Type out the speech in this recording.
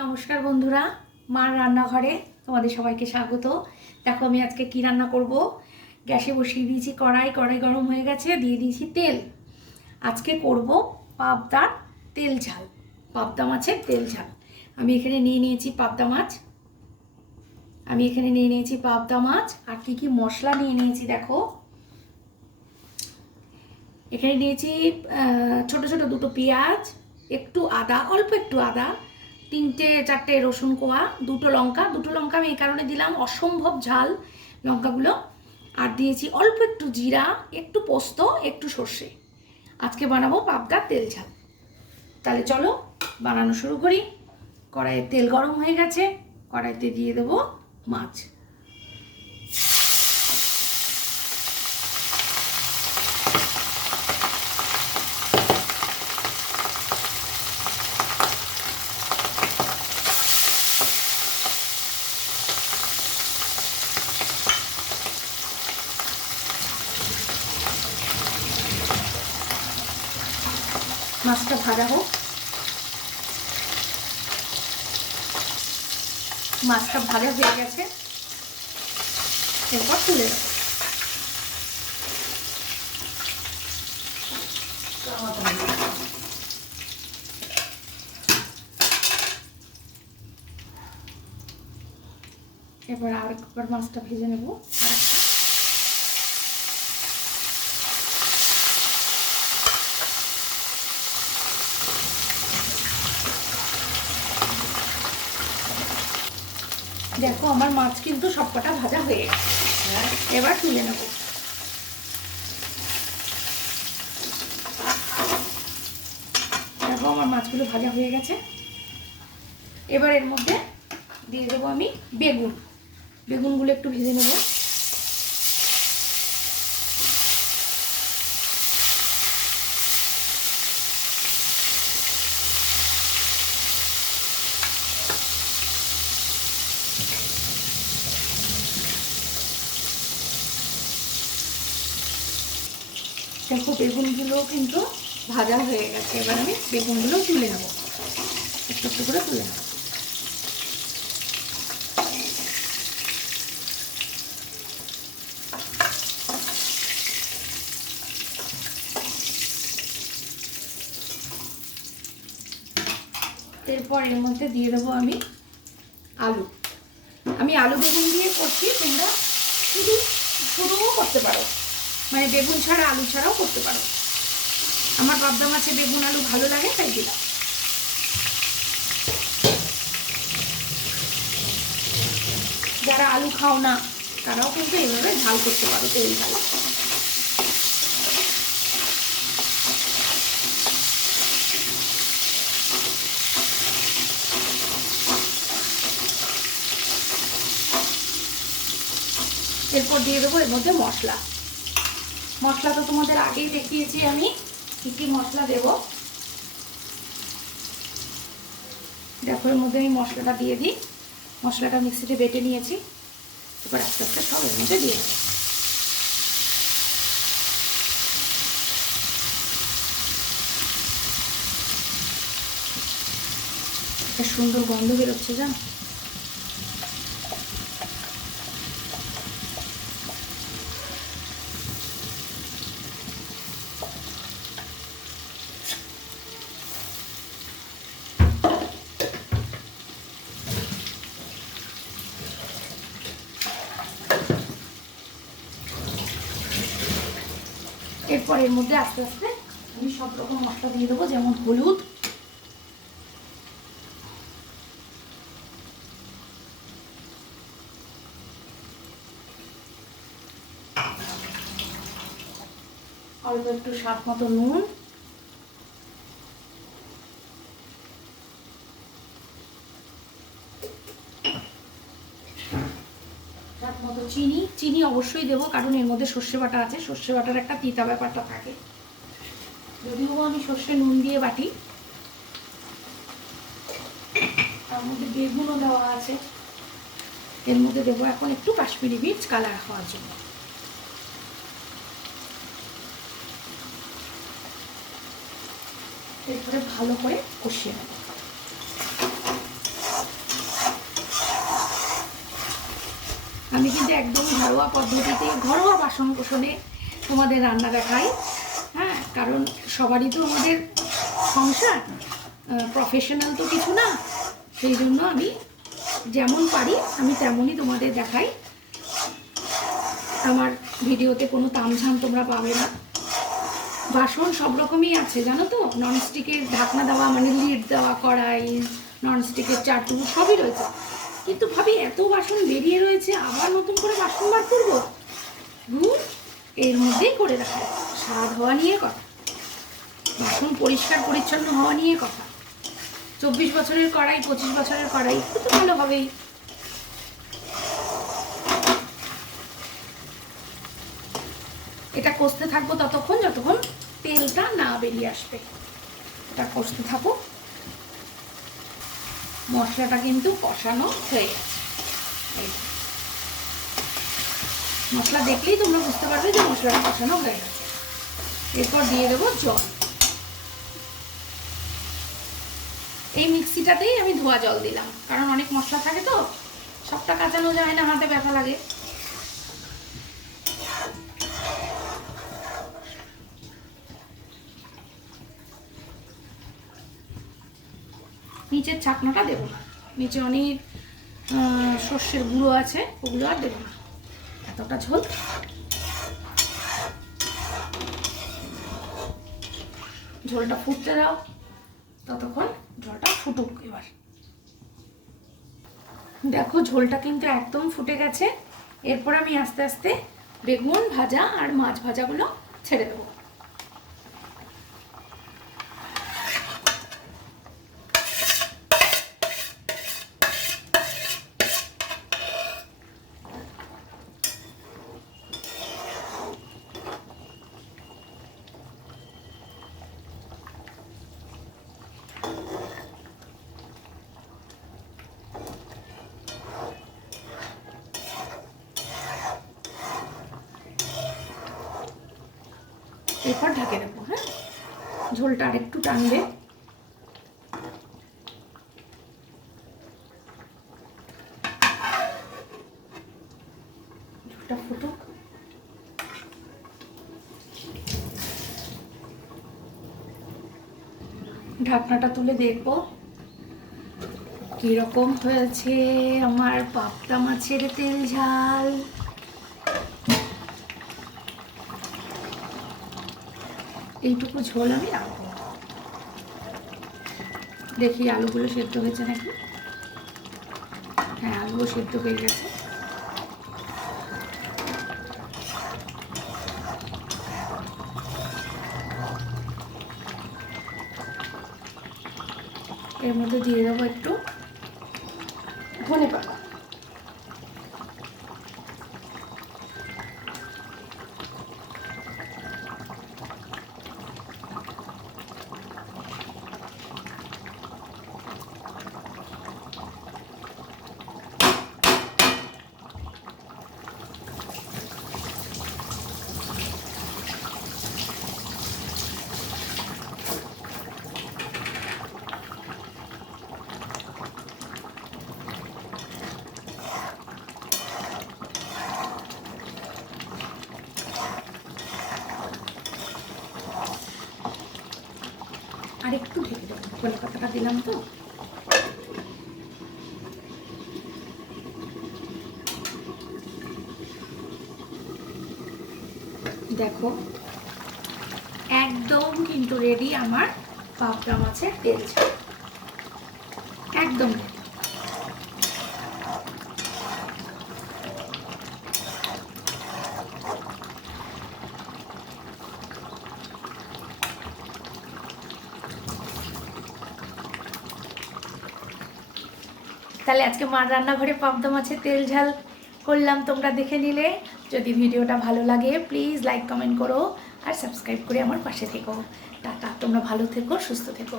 নমস্কার বন্ধুরা, মার রান্নাঘরে তোমাদের সবাইকে স্বাগত। দেখো আমি আজকে কি রান্না করব। গ্যাসে বসিয়ে দিয়েছি কড়াই গরম হয়ে গেছে, দিয়ে দিয়েছি তেল। আজকে করব পাবদার তেল ঝাল, পাবদা মাছের তেল ঝাল। আমি এখানে নিয়ে নিয়েছি পাবদা মাছ। আর কি কি মশলা নিয়ে নিয়েছি দেখো। এখানে নিয়েছি ছোট ছোট দুটো পেঁয়াজ, একটু আদা, অল্প একটু আদা, 3-4টে রসুন কোয়া, দুটো লঙ্কা আমি এই কারণে দিলাম, অসম্ভব ঝাল লঙ্কাগুলো। আর দিয়েছি অল্প একটু জিরা, একটু পোস্ত, একটু সর্ষে। আজকে বানাবো পাবদার তেল ঝাল। তাহলে চলো বানানো শুরু করি। কড়াইয়ে তেল গরম হয়ে গেছে, কড়াইতে দিয়ে দেবো মাছ। মাছটা ভাজা হোক। মাছটা ভাজা হয়ে গেছে, এরপর তুলে দেবো। এবার আরেকবার মাছটা ভেজে নেব। দেখো আমার মাছ কিন্তু সবকটা ভাজা হয়ে গেছে, এবার তুলে নেব। দেখো আমার মাছগুলো ভাজা হয়ে গেছে। এবার এর মধ্যে দিয়ে দেবো আমি বেগুনগুলো একটু ভেজে নেব। দেখো বেগুনগুলো কিন্তু ভাজা হয়ে গেছে, এবার আমি বেগুনগুলো তুলে নেব, একটু একটু করে তুলে নেব। এরপর এর মধ্যে দিয়ে দেবো আমি আলু। আমি আলু বেগুন দিয়ে করছি, তোমরা শুধুও করতে পারো, মানে বেগুন ছাড়া আলু ছাড়াও করতে পারো। আমার পাবদা মাছে বেগুন আলু ভালো লাগে তাই দিলাম। যারা আলু খাও না তারাও কিন্তু এইভাবে ঝাল করতে পারো, তেল ঝাল। এরপর দিয়ে দেবো এর মধ্যে মশলা তো তোমাদের আগেই দেখিয়েছি আমি কি কি মশলা দেব। দেখো এর মধ্যে আমি মশলাটা দিয়ে দিই। মশলাটা মিক্সিতে বেটে নিয়েছি, এবার আস্তে আস্তে সব এর মধ্যে দিয়ে দেবো। একটা সুন্দর গন্ধ বেরোচ্ছে জানো। এরপর এর মধ্যে আস্তে আস্তে আমি সব রকম মশলা দিয়ে দেবো, যেমন হলুদ, অল্প একটু স্বাদ মতো নুন, স্বাদ মতো চিনি অবশ্যই দেবো, কারণ এর মধ্যে সর্ষে বাটা আছে, সর্ষে বাটার একটা তিতা ব্যাপারটা থাকে। যদিও আমি সর্ষে নুন দিয়ে বাটি, তার মধ্যে বেগুনও দেওয়া আছে। এর মধ্যে দেবো এখন একটু কাশ্মীরি মির্চ কালার হওয়ার জন্য। এরপরে ভালো করে কষিয়ে নেব। আমি কিন্তু একদম ঘরোয়া পদ্ধতিতে, ঘরোয়া বাসন কোসনে তোমাদের রান্না দেখাই। হ্যাঁ, কারণ সবারই তো আমাদের সংসার, প্রফেশনাল তো কিছু না। সেই জন্য আমি যেমন পারি আমি তেমনই তোমাদের দেখাই। আমার ভিডিওতে কোনো তামঝাম তোমরা পাবে না। বাসন সব রকমই আছে জানো তো, ননস্টিকের ঢাকনা দেওয়া মানে লিড দেওয়া কড়াই, ননস্টিকের চাটু সবই রয়েছে। কিন্তু ভাবি এত বাসন বেরিয়ে রয়েছে, আবার নতুন করে বাসন বার করবো? এর মধ্যেই করে রাখা, স্বাদ হওয়া নিয়ে কথা, বাসন পরিষ্কার পরিচ্ছন্ন হওয়া নিয়ে কথা। 24 বছরের কড়াই, 25 বছরের কড়াই, একটু তো ভালো হবেই। এটা কষতে থাকবো ততক্ষণ যতক্ষণ তেলটা না বেরিয়ে আসবে। এটা কষতে থাকো। মশলাটা কিন্তু কষানো হয়ে গেছে। মশলা দেখলেই তোমরা বুঝতে পারবে যে মশলাটা কষানো হয়ে গেছে। এরপর দিয়ে দেবো জল। এই মিক্সিটাতেই আমি ধোয়া জল দিলাম, কারণ অনেক মশলা থাকে তো, সবটা কাচানো যায় না, হাতে ব্যথা লাগে। নিচের ছাকনাটা দেবো না, নিচে অনেক সর্ষের গুঁড়ো আছে, ওগুলো আর দেবো না। এতটা ঝোল। ঝোলটা ফুটতে দাও, ততক্ষণ ঝোলটা ফুটুক। এবার দেখো ঝোলটা কিন্তু একদম ফুটে গেছে। এরপর আমি আস্তে আস্তে বেগুন ভাজা আর মাছ ভাজাগুলো ছেড়ে দেবো। এরপর ঢেকে দেবো। হ্যাঁ, ঝোলটা আর একটু টানবে। ঝোলটা ফুটুক। ঢাকনাটা তুলে দেখবো কিরকম হয়েছে আমার পাবদা মাছের তেল ঝাল। এইটুকু ঝোল আমি রাখবো। দেখি আলুগুলো সেদ্ধ হয়েছে নাকি। হ্যাঁ, আলুও সেদ্ধ হয়ে গেছে। এর মধ্যে দিয়ে দেবো একটু ধনেপাতা। আর একটু ঢেকে দেবো, ধনেপাতাটা দিলাম তো। দেখো একদম কিন্তু রেডি আমার পাবদা মাছের তেল ঝাল, একদম রেডি। তাহলে আজকে মার রান্নাঘরে পাবদা মাছের তেল ঝাল করলাম, তোমরা দেখে নিলে। যদি ভিডিওটা ভালো লাগে প্লিজ লাইক কমেন্ট করো আর সাবস্ক্রাইব করে আমার পাশে থেকো। টাটা, তোমরা ভালো থেকো, সুস্থ থেকো।